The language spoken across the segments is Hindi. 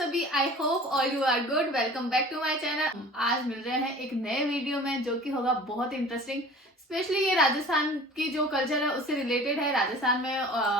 सभी, I hope all you are good. Welcome back to my channel. आज मिल रहे हैं एक नए वीडियो में जो कि होगा बहुत इंटरेस्टिंग। स्पेशली ये राजस्थान की जो कल्चर है उससे रिलेटेड है। राजस्थान में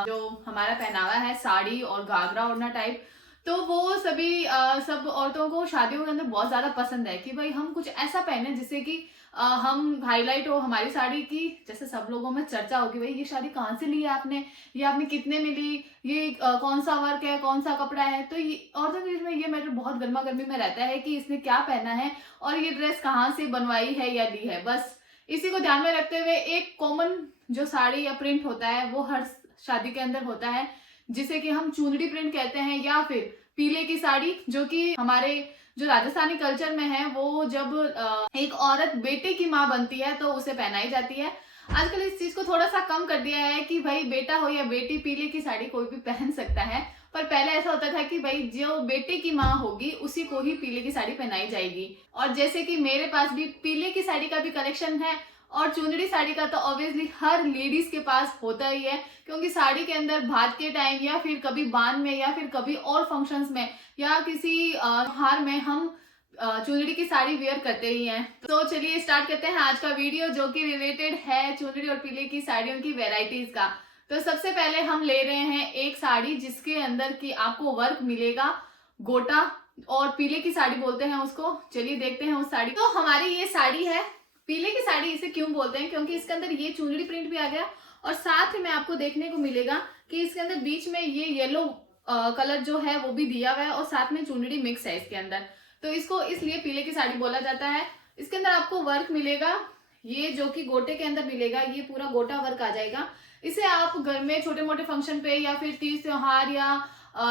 जो हमारा पहनावा है साड़ी और घाघरा ओढ़ना टाइप, तो वो सभी सब औरतों को शादियों के अंदर बहुत ज्यादा पसंद है कि भाई हम कुछ ऐसा पहने जिससे कि हम हाईलाइट हो हमारी साड़ी की। जैसे सब लोगों में चर्चा होगी भाई ये साड़ी कहाँ से ली है आपने, ये आपने कितने में ली, ये कौन सा वर्क है, कौन सा कपड़ा है। तो ये औरतों के बीच में ये मैटर बहुत गर्मा गर्मी में रहता है कि इसने क्या पहना है और ये ड्रेस कहाँ से बनवाई है या ली है। बस इसी को ध्यान में रखते हुए एक कॉमन जो साड़ी या प्रिंट होता है वो हर शादी के अंदर होता है, जिसे कि हम चुनरी प्रिंट कहते हैं या फिर पीले की साड़ी, जो कि हमारे जो राजस्थानी कल्चर में है वो जब एक औरत बेटे की माँ बनती है तो उसे पहनाई जाती है। आजकल इस चीज को थोड़ा सा कम कर दिया है कि भाई बेटा हो या बेटी पीले की साड़ी कोई भी पहन सकता है, पर पहले ऐसा होता था कि भाई जो बेटे की माँ होगी उसी को ही पीले की साड़ी पहनाई जाएगी। और जैसे कि मेरे पास भी पीले की साड़ी का भी कलेक्शन है और चुनरी साड़ी का तो ऑब्वियसली हर लेडीज के पास होता ही है, क्योंकि साड़ी के अंदर भात के टाइम या फिर कभी बांध में या फिर कभी और फंक्शंस में या किसी हार में हम चुनरी की साड़ी वेयर करते ही हैं। तो चलिए स्टार्ट करते हैं आज का वीडियो जो कि रिलेटेड है चुनरी और पीले की साड़ियों की वेराइटीज का। तो सबसे पहले हम ले रहे हैं एक साड़ी जिसके अंदर की आपको वर्क मिलेगा गोटा, और पीले की साड़ी बोलते हैं उसको। चलिए देखते हैं उस साड़ी। तो हमारी ये साड़ी है पीले की साड़ी। इसे क्यों बोलते हैं? क्योंकि इसके अंदर ये चुनरी प्रिंट भी आ गया और साथ में आपको देखने को मिलेगा कि इसके अंदर बीच में ये येलो कलर जो है वो भी दिया हुआ है और साथ में चुनरी मिक्स है इसके अंदर, तो इसको इसलिए पीले की साड़ी बोला जाता है। इसके अंदर आपको वर्क मिलेगा ये जो कि गोटे के अंदर मिलेगा, ये पूरा गोटा वर्क आ जाएगा। इसे आप घर में छोटे मोटे फंक्शन पे या फिर तीज त्योहार या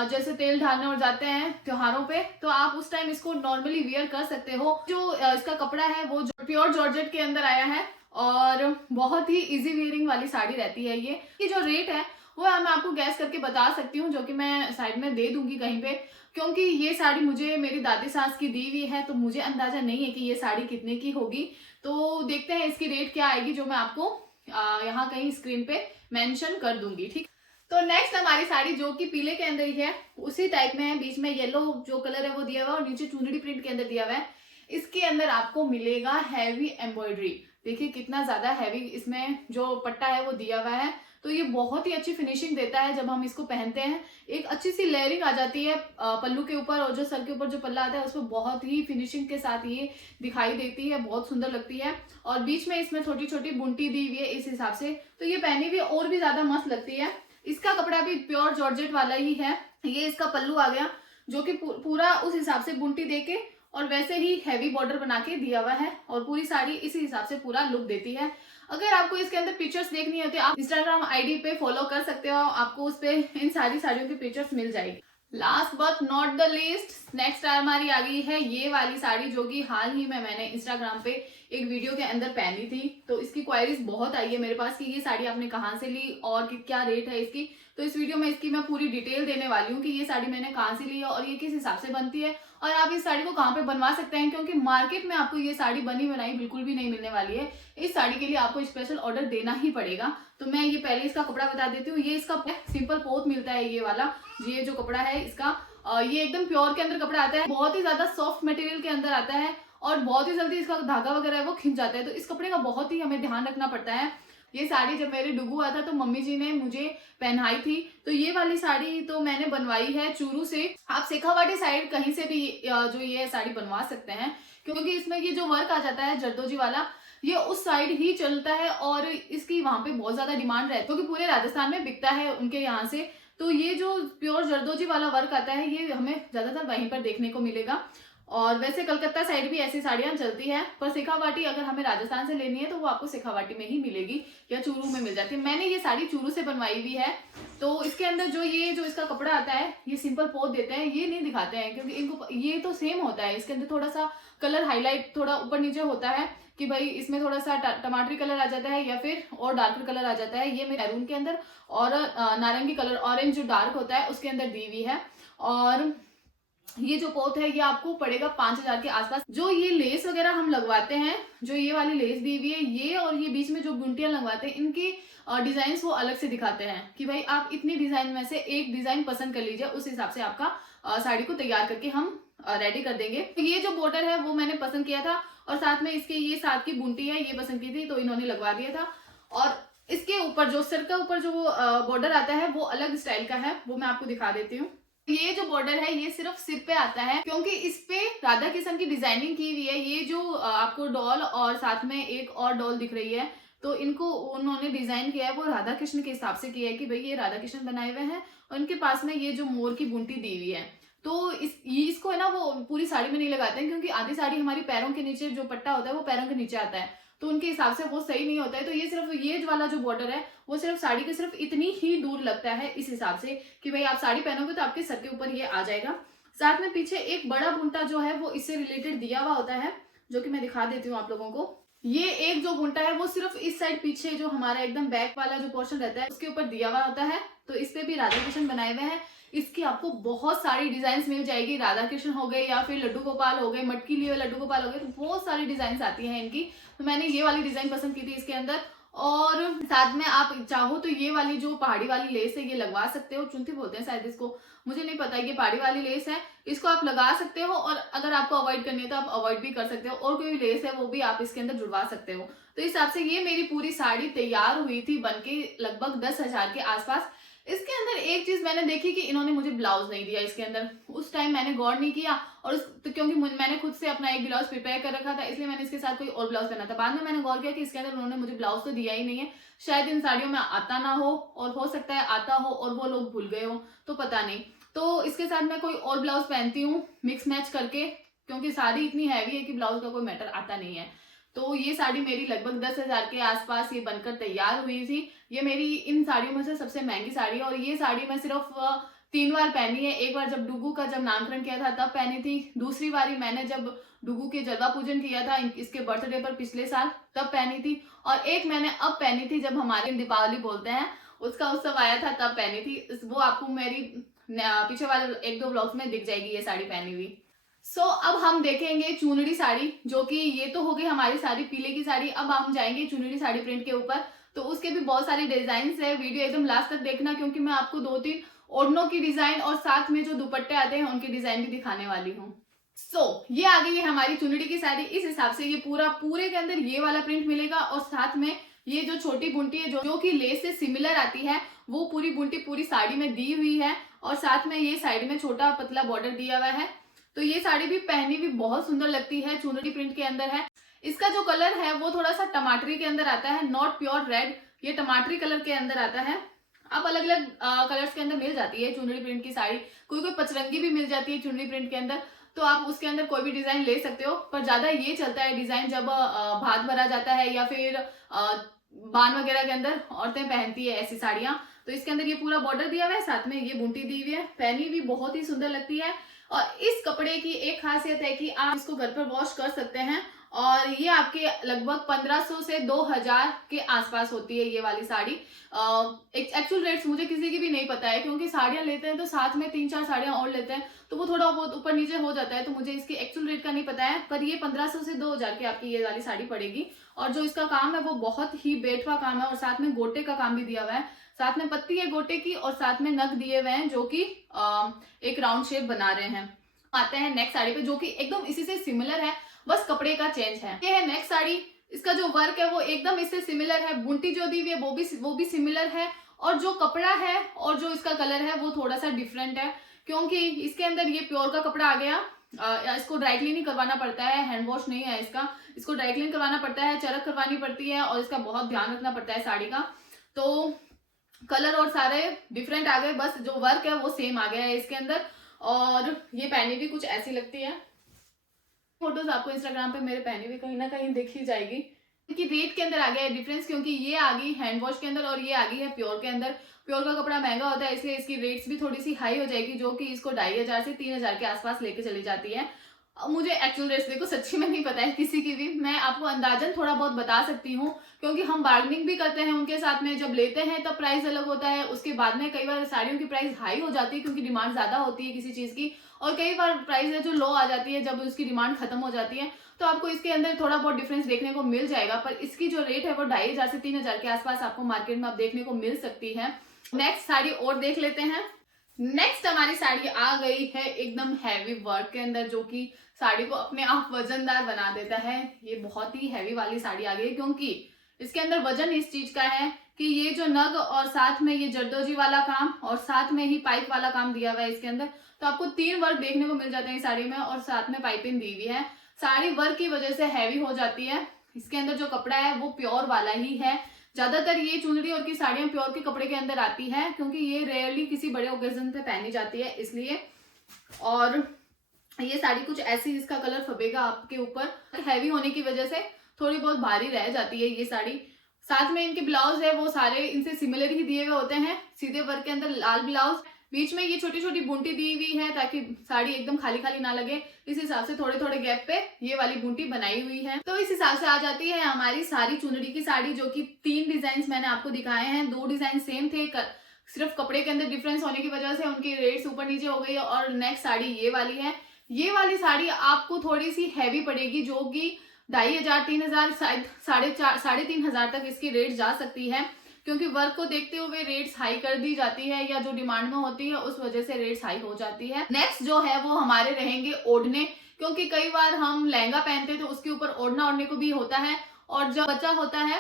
जैसे तेल ढालने और जाते हैं त्योहारों पे, तो आप उस टाइम इसको नॉर्मली वियर कर सकते हो। जो इसका कपड़ा है वो प्योर जॉर्जेट के अंदर आया है और बहुत ही इजी वियरिंग वाली साड़ी रहती है ये जो रेट है वो मैं आपको गैस करके बता सकती हूँ, जो कि मैं साइड में दे दूंगी कहीं पे, क्योंकि ये साड़ी मुझे मेरी दादी सास की दी हुई है तो मुझे अंदाजा नहीं है कि ये साड़ी कितने की होगी। तो देखते हैं इसकी रेट क्या आएगी, जो मैं आपको यहाँ कहीं स्क्रीन पे मेंशन कर दूंगी। ठीक, तो नेक्स्ट हमारी साड़ी जो कि पीले के अंदर ही है, उसी टाइप में है, बीच में येलो जो कलर है वो दिया हुआ है और नीचे चुनरी प्रिंट के अंदर दिया हुआ है। इसके अंदर आपको मिलेगा हैवी एम्ब्रॉयडरी। देखिए कितना ज्यादा हैवी इसमें जो पट्टा है वो दिया हुआ है, तो ये बहुत ही अच्छी फिनिशिंग देता है जब हम इसको पहनते हैं। एक अच्छी सी लेयरिंग आ जाती है पल्लू के ऊपर, और जो सर के ऊपर जो पल्ला आता है उसमें बहुत ही फिनिशिंग के साथ ये दिखाई देती है, बहुत सुंदर लगती है। और बीच में इसमें छोटी छोटी बुंटी दी हुई है इस हिसाब से, तो ये पहनी हुई और भी ज्यादा मस्त लगती है। इसका कपड़ा भी प्योर जॉर्जेट वाला ही है। ये इसका पल्लू आ गया जो कि पूरा उस हिसाब से बुंटी देके और वैसे ही हैवी बॉर्डर बना के दिया हुआ है, और पूरी साड़ी इसी हिसाब से पूरा लुक देती है। अगर आपको इसके अंदर पिक्चर्स देखनी है तो आप इंस्टाग्राम आईडी पे फॉलो कर सकते हो, आपको उस पे इन सारी साड़ियों की पिक्चर्स मिल जाएगी। Last but not the least, next हमारी आ गई है ये वाली साड़ी जो कि हाल ही में मैंने इंस्टाग्राम पे एक वीडियो के अंदर पहनी थी, तो इसकी क्वायरीज बहुत आई है मेरे पास कि ये साड़ी आपने कहाँ से ली और क्या रेट है इसकी। तो इस वीडियो में इसकी मैं पूरी डिटेल देने वाली हूँ कि ये साड़ी मैंने कहाँ से ली है और ये किस हिसाब से बनती है और आप इस साड़ी को कहाँ पे बनवा सकते हैं, क्योंकि मार्केट में आपको ये साड़ी बनी बनाई बिल्कुल भी नहीं मिलने वाली है। इस साड़ी के लिए आपको स्पेशल ऑर्डर देना ही पड़ेगा। तो मैं ये पहले इसका कपड़ा बता देती हूँ। ये इसका सिंपल पोत मिलता है ये वाला, ये जो कपड़ा है इसका ये एकदम प्योर के अंदर कपड़ा आता है, बहुत ही ज्यादा सॉफ्ट मटेरियल के अंदर आता है और बहुत ही जल्दी इसका धागा वगैरह है वो खिंच जाता है, तो इस कपड़े का बहुत ही हमें ध्यान रखना पड़ता है। ये साड़ी जब मेरे डुगू हुआ था तो मम्मी जी ने मुझे पहनाई थी, तो ये वाली साड़ी तो मैंने बनवाई है चूरू से। आप शेखावाटी साइड कहीं से भी जो ये साड़ी बनवा सकते हैं, क्योंकि इसमें ये जो वर्क आ जाता है जरदोजी वाला ये उस साइड ही चलता है और इसकी वहां पे बहुत ज्यादा डिमांड रहती है, क्योंकि पूरे राजस्थान में बिकता है उनके यहाँ से। तो ये जो प्योर जरदोजी वाला वर्क आता है ये हमें ज्यादातर वहीं पर देखने को मिलेगा, और वैसे कलकत्ता साइड भी ऐसी साड़ियां चलती है, पर शेखावाटी अगर हमें राजस्थान से लेनी है तो वो आपको शेखावाटी में ही मिलेगी या चूरू में मिल जाती है। मैंने ये साड़ी चूरू से बनवाई हुई है। तो इसके अंदर जो इसका कपड़ा आता है ये सिंपल पोत देते हैं, ये नहीं दिखाते हैं क्योंकि इनको ये तो सेम होता है। इसके अंदर थोड़ा सा कलर हाईलाइट थोड़ा ऊपर नीचे होता है कि भाई इसमें थोड़ा सा टमाटरी कलर आ जाता है या फिर और डार्कर कलर आ जाता है। ये मेरे मैरून के अंदर और नारंगी कलर ऑरेंज जो डार्क होता है उसके अंदर दी हुई है। और ये जो कोट है ये आपको पड़ेगा 5,000 के आसपास। जो ये लेस वगैरह हम लगवाते हैं, जो ये वाली लेस दी हुई है, ये और ये बीच में जो गुंटियां लगवाते हैं, इनकी डिजाइन वो अलग से दिखाते हैं कि भाई आप इतनी डिजाइन में से एक डिजाइन पसंद कर लीजिए, उस हिसाब से आपका साड़ी को तैयार करके हम रेडी कर देंगे। तो ये जो बॉर्डर है वो मैंने पसंद किया था, और साथ में इसके ये साथ की बूंटी है ये पसंद की थी, तो इन्होंने लगवा दिया था। और इसके ऊपर जो सिर का ऊपर जो बॉर्डर आता है वो अलग स्टाइल का है, वो मैं आपको दिखा देती हूँ। ये जो बॉर्डर है ये सिर्फ सिर पे आता है, क्योंकि इस पे राधा कृष्ण की डिजाइनिंग की हुई है। ये जो आपको डॉल और साथ में एक और डॉल दिख रही है, तो इनको उन्होंने डिजाइन किया है वो राधा कृष्ण के हिसाब से किया है कि भाई ये राधा कृष्ण बनाए हुए हैं, और इनके पास में ये जो मोर की बूंटी दी हुई है। तो इसको है ना वो पूरी साड़ी में नहीं लगाते हैं, क्योंकि आधी साड़ी हमारी पैरों के नीचे जो पट्टा होता है वो पैरों के नीचे आता है, तो उनके हिसाब से वो सही नहीं होता है। तो ये सिर्फ ये वाला जो बॉर्डर है वो सिर्फ साड़ी के सिर्फ इतनी ही दूर लगता है, इस हिसाब से कि भाई आप साड़ी पहनोगे तो आपके सर के ऊपर ये आ जाएगा। साथ में पीछे एक बड़ा बुंटा जो है वो इससे रिलेटेड दिया हुआ होता है, जो कि मैं दिखा देती हूँ आप लोगों को। ये एक जो बुंटा है वो सिर्फ इस साइड पीछे जो हमारा एकदम बैक वाला जो पोर्शन रहता है उसके ऊपर दिया हुआ होता है, तो इस पे भी राधा कृष्ण बनाए हुए हैं। इसकी आपको बहुत सारी डिजाइन मिल जाएगी, राधा कृष्ण हो गए या फिर लड्डू गोपाल हो गए, मटकी लिए लड्डू गोपाल हो गए, तो बहुत सारी डिजाइन आती हैं इनकी। तो मैंने ये वाली डिजाइन पसंद की थी इसके अंदर। और साथ में आप चाहो तो ये वाली जो पहाड़ी वाली लेस है ये लगवा सकते हो, चुनती बोलते हैं शायद इसको, मुझे नहीं पता, ये पहाड़ी वाली लेस है, इसको आप लगा सकते हो। और अगर आपको अवॉइड करनी है तो आप अवॉइड भी कर सकते हो, और कोई भी लेस है वो भी आप इसके अंदर जुड़वा सकते हो। तो इस हिसाब से ये मेरी पूरी साड़ी तैयार हुई थी बनके लगभग 10,000 के आसपास। इसके अंदर एक चीज मैंने देखी कि इन्होंने मुझे ब्लाउज नहीं दिया इसके अंदर, उस टाइम मैंने गौर नहीं किया, और तो क्योंकि मैंने खुद से अपना एक ब्लाउज प्रिपेयर कर रखा था, इसलिए मैंने इसके साथ कोई और ब्लाउज पहना था। बाद में मैंने गौर किया कि इसके अंदर उन्होंने मुझे ब्लाउज तो दिया ही नहीं है, शायद इन साड़ियों में आता ना हो, और हो सकता है आता हो और वो लोग भूल गए हो, तो पता नहीं। तो इसके साथ मैं कोई और ब्लाउज पहनती हूँ मिक्स मैच करके, क्योंकि साड़ी इतनी हैवी है कि ब्लाउज का कोई मैटर आता नहीं है। तो ये साड़ी मेरी लगभग 10,000 के आसपास ये बनकर तैयार हुई थी। ये मेरी इन साड़ियों में से सबसे महंगी साड़ी है, और ये साड़ी मैं सिर्फ 3 बार पहनी है। एक बार जब डुगू का जब नामकरण किया था तब पहनी थी, दूसरी बारी मैंने जब डुगू के जलवा पूजन किया था इसके बर्थडे पर पिछले साल तब पहनी थी, और एक मैंने अब पहनी थी जब हमारे दीपावली बोलते हैं उसका उत्सव आया था तब पहनी थी। वो आपको मेरी पीछे वाले 1-2 ब्लॉग्स में दिख जाएगी ये साड़ी पहनी हुई। अब हम देखेंगे चुनरी साड़ी, जो कि ये तो हो गई हमारी सारी पीले की साड़ी। अब हम जाएंगे चुनरी साड़ी प्रिंट के ऊपर, तो उसके भी बहुत सारे डिजाइन है। वीडियो एकदम लास्ट तक देखना, क्योंकि मैं आपको 2-3 ओढ़नों की डिजाइन और साथ में जो दुपट्टे आते हैं उनकी डिजाइन भी दिखाने वाली हूँ। ये आ गई है हमारी चुनरी की साड़ी। इस हिसाब से ये पूरे के अंदर ये वाला प्रिंट मिलेगा, और साथ में ये जो छोटी बुंटी है जो कि लेस से सिमिलर आती है, वो पूरी बुंटी पूरी साड़ी में दी हुई है, और साथ में ये साइड में छोटा पतला बॉर्डर दिया हुआ है। तो ये साड़ी भी पहनी भी बहुत सुंदर लगती है, चुनरी प्रिंट के अंदर है। इसका जो कलर है वो थोड़ा सा टमाटरी के अंदर आता है, नॉट प्योर रेड, ये टमाटरी कलर के अंदर आता है। अब अलग अलग कलर्स के अंदर मिल जाती है चुनरी प्रिंट की साड़ी, कोई पचरंगी भी मिल जाती है चुनरी प्रिंट के अंदर, तो आप उसके अंदर कोई भी डिजाइन ले सकते हो। पर ज्यादा ये चलता है डिजाइन जब भात भरा जाता है या फिर बान वगैरह के अंदर औरतें पहनती है ऐसी साड़ियां। तो इसके अंदर ये पूरा बॉर्डर दिया हुआ है, साथ में ये बूंटी दी हुई है, पहनी भी बहुत ही सुंदर लगती है। और इस कपड़े की एक खासियत है कि आप इसको घर पर वॉश कर सकते हैं, और ये आपके लगभग 1500 से 2000 के आसपास होती है ये वाली साड़ी। एक्चुअल रेट्स मुझे किसी की भी नहीं पता है, क्योंकि साड़ियां लेते हैं तो साथ में 3-4 साड़ियां और लेते हैं, तो वो थोड़ा बहुत ऊपर नीचे हो जाता है, तो मुझे इसकी एक्चुअल रेट का नहीं पता है। पर ये 1500 से 2000 की आपकी ये वाली साड़ी पड़ेगी। और जो इसका काम है वो बहुत ही बेटवा काम है, और साथ में गोटे का काम भी दिया हुआ है, साथ में पत्ती है गोटे की, और साथ में नग दिए हुए हैं जो कि एक राउंड शेप बना रहे हैं। आते हैं नेक्स्ट साड़ी पे, जो कि एकदम इसी से सिमिलर है, बस कपड़े का चेंज है। ये है नेक्स्ट साड़ी। इसका जो वर्क है वो एकदम इससे सिमिलर है, बुंटी जो दी हुई है वो भी सिमिलर है, और जो कपड़ा है और जो इसका कलर है वो थोड़ा सा डिफरेंट है, क्योंकि इसके अंदर ये प्योर का कपड़ा आ गया। इसको ड्राई क्लीन ही करवाना पड़ता है, हैंड वॉश नहीं है इसको ड्राई क्लीन करवाना पड़ता है, चरक करवानी पड़ती है, और इसका बहुत ध्यान रखना पड़ता है साड़ी का। तो कलर और सारे डिफरेंट आ गए, बस जो वर्क है वो सेम आ गया है इसके अंदर। और ये पहनी भी कुछ ऐसी लगती है, फोटोज आपको इंस्टाग्राम पे मेरे पहनी भी कहीं ना कहीं दिख ही जाएगी। कि रेट के अंदर आ गया है डिफरेंस, क्योंकि ये आ गई हैंड वॉश के अंदर और ये आ गई है प्योर के अंदर। प्योर का कपड़ा महंगा होता है, इसलिए इसकी रेट्स भी थोड़ी सी हाई हो जाएगी, जो कि इसको 2500 से 3000 के आसपास लेके चली जाती है। मुझे एक्चुअल रेट्स देखो सच्ची में नहीं पता है किसी की भी, मैं आपको अंदाजन थोड़ा बहुत बता सकती हूँ क्योंकि हम बार्गेनिंग भी करते हैं उनके साथ में। जब लेते हैं तब प्राइस अलग होता है, उसके बाद में कई बार साड़ियों की प्राइस हाई हो जाती है क्योंकि डिमांड ज्यादा होती है किसी चीज की, और कई बार प्राइस है जो लो आ जाती है जब उसकी डिमांड खत्म हो जाती है। तो आपको इसके अंदर थोड़ा बहुत डिफरेंस देखने को मिल जाएगा, पर इसकी जो रेट है वो 2500 से 3000 के आसपास आपको मार्केट में आप देखने को मिल सकती है। नेक्स्ट साड़ी और देख लेते हैं। नेक्स्ट हमारी साड़ी आ गई है एकदम हैवी वर्क के अंदर, जो कि साड़ी को अपने आप वजनदार बना देता है। ये बहुत ही हैवी वाली साड़ी आ गई क्योंकि इसके अंदर वजन इस चीज का है कि ये जो नग और साथ में ये जरदोजी वाला काम और साथ में ही पाइप वाला काम दिया हुआ है इसके अंदर। तो आपको 3 वर्क देखने को मिल जाते हैं साड़ी में, और साथ में पाइपिंग दी हुई है। साड़ी वर्क की वजह से हैवी हो जाती है। इसके अंदर जो कपड़ा है वो प्योर वाला ही है। ज्यादातर ये चुनरी और की साड़ियां प्योर के कपड़े के अंदर आती है क्योंकि ये रेयरली किसी बड़े ओकेजन पे पहनी जाती है इसलिए। और ये साड़ी कुछ ऐसी, इसका कलर फबेगा आपके ऊपर, हैवी होने की वजह से थोड़ी बहुत भारी रह जाती है ये साड़ी। साथ में इनके ब्लाउज है वो सारे इनसे सिमिलर ही दिए हुए होते हैं, सीधे वर्क के अंदर लाल ब्लाउज, बीच में ये छोटी छोटी बूंटी दी हुई है ताकि साड़ी एकदम खाली खाली ना लगे, इस हिसाब से थोड़े थोड़े गैप पे ये वाली बूंटी बनाई हुई है। तो इस हिसाब से आ जाती है हमारी सारी चुनरी की साड़ी, जो कि 3 डिजाइन मैंने आपको दिखाए हैं। 2 डिजाइन सेम थे, सिर्फ कपड़े के अंदर डिफरेंस होने की वजह से उनके रेट्स ऊपर नीचे हो गई है। और नेक्स्ट साड़ी ये वाली है। ये वाली साड़ी आपको थोड़ी सी हैवी पड़ेगी, जो कि 2500 3000 शायद 3,500 तक इसकी रेट जा सकती है क्योंकि वर्क को देखते हुए रेट्स हाई कर दी जाती है, या जो डिमांड में होती है उस वजह से रेट्स हाई हो जाती है। नेक्स्ट जो है वो हमारे रहेंगे ओढ़ने, क्योंकि कई बार हम लहंगा पहनते हैं तो उसके ऊपर ओढ़ना ओढ़ने को भी होता है, और जब बच्चा होता है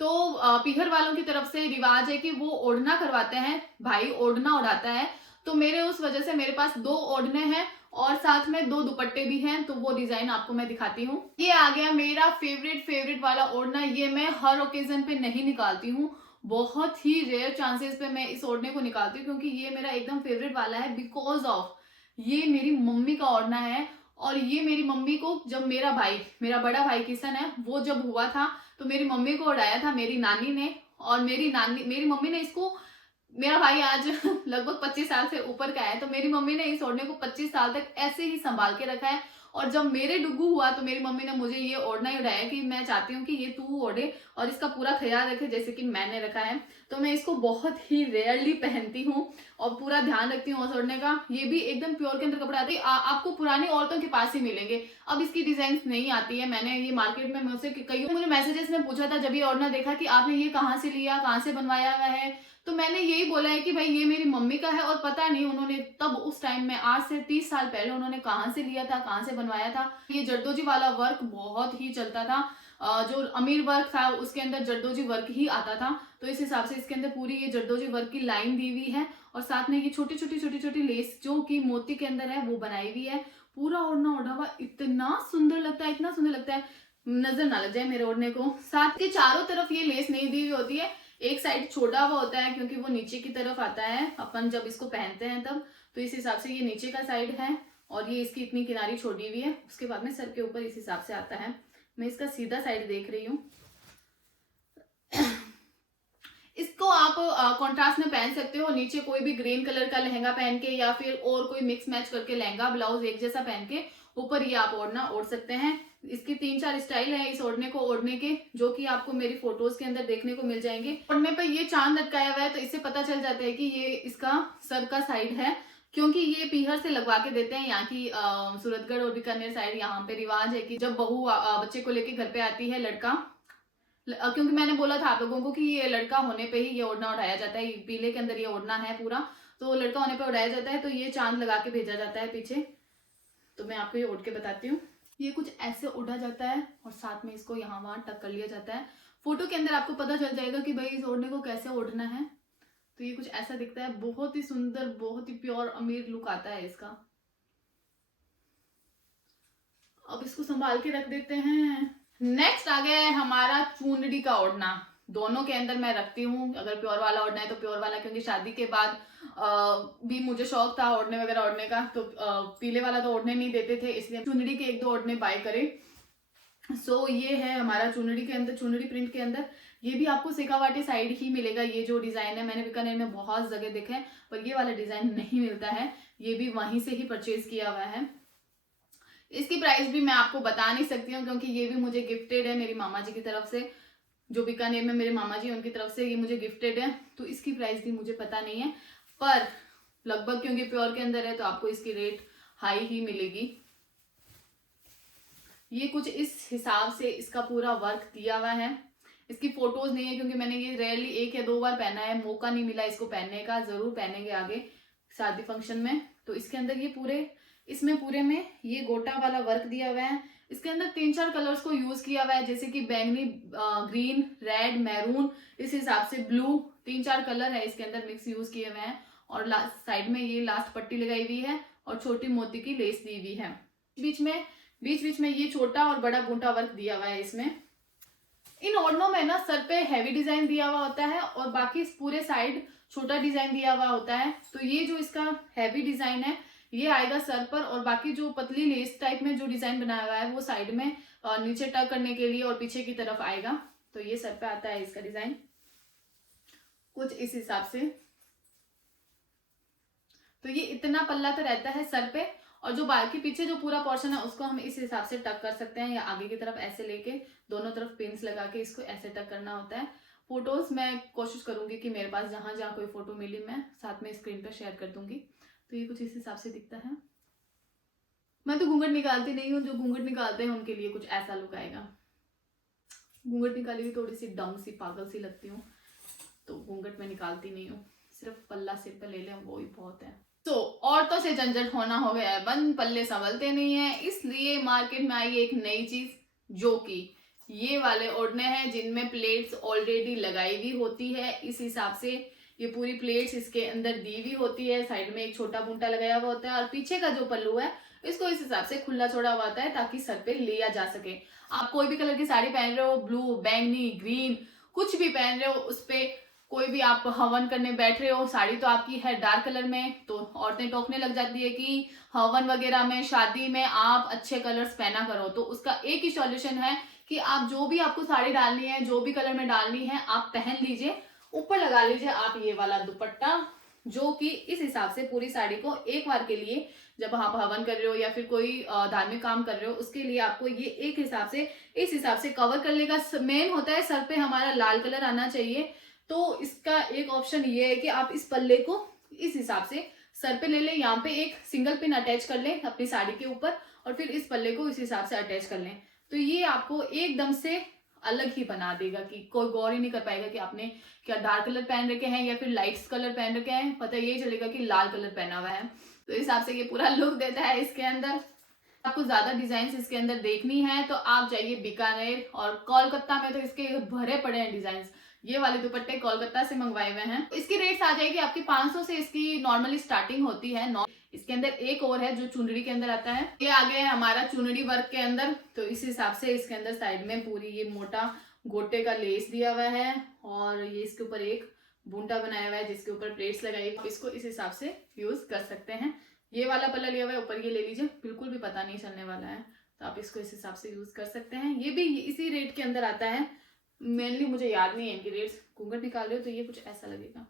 तो पीहर वालों की तरफ से रिवाज है कि वो ओढ़ना करवाते हैं, भाई ओढ़ना उड़ाता है। तो मेरे उस वजह से मेरे पास 2 ओढ़ने हैं और साथ में 2 दुपट्टे भी हैं, तो वो डिजाइन आपको मैं दिखाती हूँ। ये आ गया मेरा फेवरेट वाला ओढ़ना। ये मैं हर ओकेजन पे नहीं निकालती हूँ, बहुत ही रेयर चांसेस पे मैं इस ओढ़ने को निकालती हूँ क्योंकि ये मेरा एकदम फेवरेट वाला है। बिकॉज ऑफ ये मेरी मम्मी का ओढ़ना है, और ये मेरी मम्मी को जब मेरा बड़ा भाई किशन है वो जब हुआ था तो मेरी मम्मी को उड़ाया था मेरी नानी ने। और मेरी मम्मी ने इसको, मेरा भाई आज लगभग 25 साल से ऊपर का है, तो मेरी मम्मी ने इस ओढ़ने को 25 साल तक ऐसे ही संभाल के रखा है। और जब मेरे डुग्गू हुआ तो मेरी मम्मी ने मुझे ये ओढ़ना ही उड़ाया कि मैं चाहती हूँ कि ये तू ओढ़े और इसका पूरा ख्याल रखे जैसे कि मैंने रखा है। तो मैं इसको बहुत ही रेयरली पहनती हूँ और पूरा ध्यान रखती हूँ उस ओढ़ने का। ये भी एकदम प्योर के अंदर कपड़ा आता है, आपको पुरानी औरतों के पास ही मिलेंगे। अब इसकी डिजाइन नहीं आती है, मैंने ये मार्केट में मुझसे कई मुझे मैसेजेस में पूछा था जब ये ओढ़ना देखा कि आपने ये कहाँ से लिया, कहाँ से बनवाया हुआ है। तो मैंने यही बोला है कि भाई ये मेरी मम्मी का है, और पता नहीं उन्होंने तब उस टाइम में आज से 30 साल पहले उन्होंने कहाँ से लिया था, कहाँ से बनवाया था। ये जरदोजी वाला वर्क बहुत ही चलता था, जो अमीर वर्क था उसके अंदर जरदोजी वर्क ही आता था। तो इस हिसाब से इसके अंदर पूरी ये जरदोजी वर्क की लाइन दी हुई है, और साथ में ये छोटी छोटी लेस जो कि मोती के अंदर है वो बनाई हुई है। पूरा ओढ़ना ओढ़ा हुआ इतना सुंदर लगता है, इतना सुंदर लगता है, नजर ना लग जाए मेरे ओढ़ने को। साथ के चारों तरफ ये लेस नहीं दी हुई होती है, एक साइड छोटा हुआ होता है क्योंकि वो नीचे की तरफ आता है अपन जब इसको पहनते हैं तब। तो इस हिसाब से ये नीचे का साइड है, और ये इसकी इतनी किनारी छोड़ी हुई है, उसके बाद में सर के ऊपर इस हिसाब से आता है। मैं इसका सीधा साइड देख रही हूँ। इसको आप कॉन्ट्रास्ट में पहन सकते हो, नीचे कोई भी ग्रीन कलर का लहंगा पहन के या फिर और कोई मिक्स मैच करके लहंगा ब्लाउज एक जैसा पहन के ऊपर ये आप ओढ़ना ओढ़ सकते हैं। इसके 3-4 स्टाइल है इस ओढ़ने को ओढ़ने के, जो कि आपको मेरी फोटोज के अंदर देखने को मिल जाएंगे। ओढ़ने पर ये चांद लटकाया हुआ है, तो इससे पता चल जाता है कि ये इसका सर का साइड है, क्योंकि ये पीहर से लगवा के देते हैं। यहाँ की सूरतगढ़ और बीकानेर साइड यहाँ पे रिवाज है कि जब बहू बच्चे को लेके घर पे आती है लड़का, क्योंकि मैंने बोला था आप लोगों को कि ये लड़का होने पे ही ये ओढ़ना उड़ाया जाता है, पीले के अंदर ये ओढ़ना है पूरा, तो लड़का होने पे उड़ाया जाता है, तो ये चांद लगा के भेजा जाता है पीछे। तो मैं आपको ये ओढ़ के बताती हूँ। ये कुछ ऐसे उड़ा जाता है और साथ में इसको यहाँ वहां टक कर लिया जाता है। फोटो के अंदर आपको पता चल जाएगा कि भाई इस ओढ़ने को कैसे ओढ़ना है। तो ये कुछ ऐसा दिखता है, बहुत ही सुंदर, बहुत ही प्योर अमीर लुक आता है इसका। अब इसको संभाल के रख देते हैं। नेक्स्ट आ गया है हमारा चुनरी का ओढ़ना। दोनों के अंदर मैं रखती हूँ, अगर प्योर वाला ओढ़ना है तो प्योर वाला, क्योंकि शादी के बाद भी मुझे शौक था ओढ़ने वगैरह ओढ़ने का, तो पीले वाला तो ओढ़ने नहीं देते थे, इसलिए चुनरी के 1-2 ओढ़ने बाय करे। सो ये है हमारा चुनरी के अंदर, चुनरी प्रिंट के अंदर। ये भी आपको शेखावाटी साइड ही मिलेगा। ये जो डिजाइन है मैंने बीकानेर में बहुत जगह देखे हैं, पर ये वाला डिजाइन नहीं मिलता है, ये भी वहीं से ही परचेज किया हुआ है। इसकी प्राइस भी मैं आपको बता नहीं सकती हूँ क्योंकि ये भी मुझे गिफ्टेड है मेरी मामा जी की तरफ से। जो बीकानेर में मेरे मामा जी उनकी तरफ से ये मुझे गिफ्टेड है, तो इसकी प्राइस भी मुझे पता नहीं है, पर लगभग क्योंकि प्योर के अंदर है तो आपको इसकी रेट हाई ही मिलेगी। ये कुछ इस हिसाब से इसका पूरा वर्क दिया हुआ है। इसकी फोटोज नहीं है क्योंकि मैंने ये रेयरली 1 या 2 बार पहना है, मौका नहीं मिला इसको पहनने का, जरूर पहनेंगे आगे शादी फंक्शन में। तो इसके अंदर ये इसमें पूरे में ये गोटा वाला वर्क दिया हुआ है। इसके अंदर 3-4 कलर्स को यूज किया हुआ है, जैसे कि बैंगनी, ग्रीन, रेड, मैरून, इस हिसाब से ब्लू, 3-4 कलर है इसके अंदर मिक्स यूज किए हुए हैं। और साइड में ये लास्ट पट्टी लगाई हुई है और छोटी मोती की लेस दी हुई है। बीच बीच में ये छोटा और बड़ा बूटा वर्क दिया हुआ है इसमें। इन ओढ़नों में ना सर पे हैवी डिजाइन दिया हुआ होता है और बाकी पूरे साइड छोटा डिजाइन दिया हुआ होता है। तो ये जो इसका हैवी डिजाइन है ये आएगा सर पर, और बाकी जो पतली लेस टाइप में जो डिजाइन बनाया हुआ है वो साइड में नीचे टक करने के लिए और पीछे की तरफ आएगा। तो ये सर पे आता है इसका डिजाइन कुछ इस हिसाब से। तो ये इतना पल्ला तो रहता है सर पे, और जो बाकी पीछे जो पूरा पोर्शन है उसको हम इस हिसाब से टक कर सकते हैं, या आगे की तरफ ऐसे लेके दोनों तरफ पिन्स लगा के इसको ऐसे टक करना होता है। फोटोज मैं कोशिश करूंगी कि मेरे पास जहां जहां कोई फोटो मिली मैं साथ में स्क्रीन पर शेयर कर दूंगी। तो ये कुछ इस हिसाब से दिखता है। मैं तो घूंघट निकालती नहीं हूँ, जो घूंघट निकालते हैं उनके लिए कुछ ऐसा लुक आएगा। घूंघट निकाली हुई थोड़ी सी डम सी पागल सी लगती हूँ, तो घूंघट में निकालती नहीं हूँ, सिर्फ पल्ला सिर पे ले लें वो ही बहुत है। तो औरतों से झंझट होना हो गया है बंद, पल्ले संभलते नहीं है, इसलिए मार्केट में आई एक नई चीज जो कि ये वाले ओढ़ने हैं जिनमें प्लेट्स ऑलरेडी लगाई हुई होती है। इस हिसाब से ये पूरी प्लेट्स इसके अंदर दी हुई होती है, साइड में एक छोटा बूंटा लगाया हुआ होता है और पीछे का जो पल्लू है इसको इस हिसाब से खुला छोड़ा हुआ होता है ताकि सर पे लिया जा सके। आप कोई भी कलर की साड़ी पहन रहे हो, ब्लू, बैंगनी, ग्रीन, कुछ भी पहन रहे हो, उस पे कोई भी आप हवन करने बैठ रहे हो, साड़ी तो आपकी है डार्क कलर में, तो औरतें टोकने लग जाती है कि हवन वगैरह में, शादी में आप अच्छे कलर्स पहना करो। तो उसका एक ही सॉल्यूशन है कि आप जो भी आपको साड़ी डालनी है, जो भी कलर में डालनी है, आप पहन लीजिए, ऊपर लगा लीजिए आप ये वाला दुपट्टा, जो कि इस हिसाब से पूरी साड़ी को एक बार के लिए जब आप हवन कर रहे हो या फिर कोई धार्मिक काम कर रहे हो उसके लिए आपको ये एक हिसाब से इस हिसाब से कवर कर लेगा। मेन होता है सर पे हमारा लाल कलर आना चाहिए, तो इसका एक ऑप्शन ये है कि आप इस पल्ले को इस हिसाब से सर पे ले लें, यहाँ पे एक सिंगल पिन अटैच कर लें अपनी साड़ी के ऊपर और फिर इस पल्ले को इस हिसाब से अटैच कर लें। तो ये आपको एकदम से अलग ही बना देगा कि कोई गौर ही नहीं कर पाएगा कि आपने क्या डार्क कलर पहन रखे हैं या फिर लाइट्स कलर पहन रखे हैं, पता यही चलेगा कि लाल कलर पहना हुआ है। तो इस हिसाब से ये पूरा लुक देता है। इसके अंदर आपको ज्यादा डिजाइन इसके अंदर देखनी है तो आप जाइए बीकानेर, और कोलकाता में तो इसके भरे पड़े हैं डिजाइन। ये वाले दुपट्टे कोलकाता से मंगवाए हुए हैं। इसकी रेट्स आ जाएगी आपकी 500 से इसकी नॉर्मली स्टार्टिंग होती है। इसके अंदर एक और है जो चुनरी के अंदर आता है, ये आ गया है हमारा चुनरी वर्क के अंदर। तो इस हिसाब से इसके अंदर साइड में पूरी ये मोटा गोटे का लेस दिया हुआ है और ये इसके ऊपर एक बूंटा बनाया हुआ है जिसके ऊपर प्लेट्स लगाई। इसको इस हिसाब से यूज कर सकते हैं। ये वाला पल्ला लिया हुआ है, ऊपर ये ले लीजिए, बिल्कुल भी पता नहीं चलने वाला है, तो आप इसको इस हिसाब से यूज कर सकते हैं। ये भी इसी रेट के अंदर आता है, मेनली मुझे याद नहीं है इनकी रेट्स। घूंघट निकाल रहे हो तो ये कुछ ऐसा लगेगा।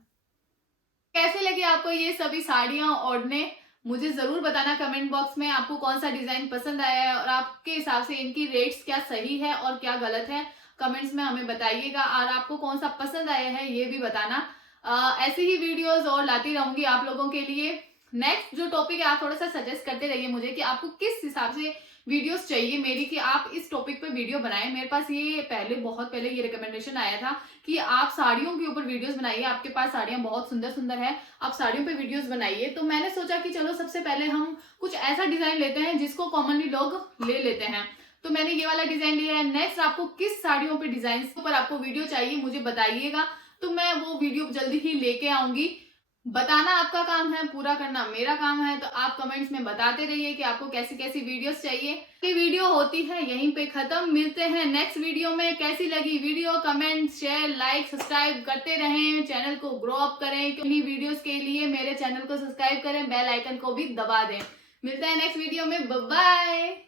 कैसे लगे आपको ये सभी साड़ियां ओढ़ने, मुझे जरूर बताना कमेंट बॉक्स में आपको कौन सा डिजाइन पसंद आया है और आपके हिसाब से इनकी रेट्स क्या सही है और क्या गलत है, कमेंट्स में हमें बताइएगा। और आपको कौन सा पसंद आया है ये भी बताना। ऐसी ही वीडियोस और लाती रहूंगी आप लोगों के लिए। नेक्स्ट जो टॉपिक है आप थोड़ा सा सजेस्ट करते रहिए मुझे कि आपको किस हिसाब से वीडियोस चाहिए मेरी, कि आप इस टॉपिक पे वीडियो बनाएं। मेरे पास ये बहुत पहले ये रिकमेंडेशन आया था कि आप साड़ियों के ऊपर वीडियोस बनाइए, आपके पास साड़ियां बहुत सुंदर सुंदर है, आप साड़ियों पे वीडियोस बनाइए। तो मैंने सोचा कि चलो सबसे पहले हम कुछ ऐसा डिजाइन लेते हैं जिसको कॉमनली लोग ले लेते हैं, तो मैंने ये वाला डिजाइन लिया है। नेक्स्ट आपको किस साड़ियों पे डिजाइन पर आपको वीडियो चाहिए मुझे बताइएगा, तो मैं वो वीडियो जल्दी ही लेके आऊंगी। बताना आपका काम है, पूरा करना मेरा काम है। तो आप कमेंट्स में बताते रहिए कि आपको कैसी कैसी वीडियोस चाहिए। ये वीडियो होती है यहीं पे खत्म, मिलते हैं नेक्स्ट वीडियो में। कैसी लगी video comment, share, like, subscribe करते रहें, चैनल को ग्रो अप करें। क्योंकि वीडियोस के लिए मेरे चैनल को सब्सक्राइब करें, बेल आइकन को भी दबा दें। मिलते हैं नेक्स्ट वीडियो में, बाय बाय।